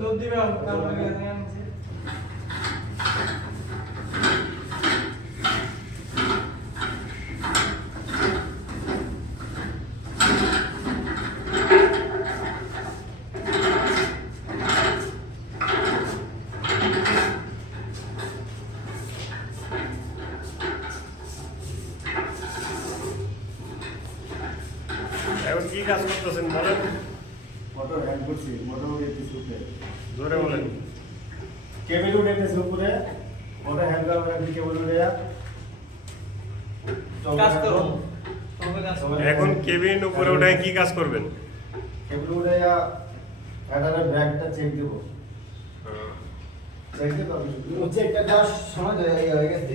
দুধ দিবে এখন কি কাজ করতেছেন বলেন? মোটর হ্যান্ড করছি, মোটর উঠেছে উপরে, জোরে বলেন। কেবল উঠেছে উপরে, মোটর হ্যান্ড করা কেবল উঠে কাজ করো। এখন কেবিন উপরে উঠে কি কাজ করবেন? কেবল উঠে ফ্যাটারের ব্যাগটা চেক দেবো, চেক দিয়ে তবে চেকটা দেওয়ার সময় হয়ে গেছে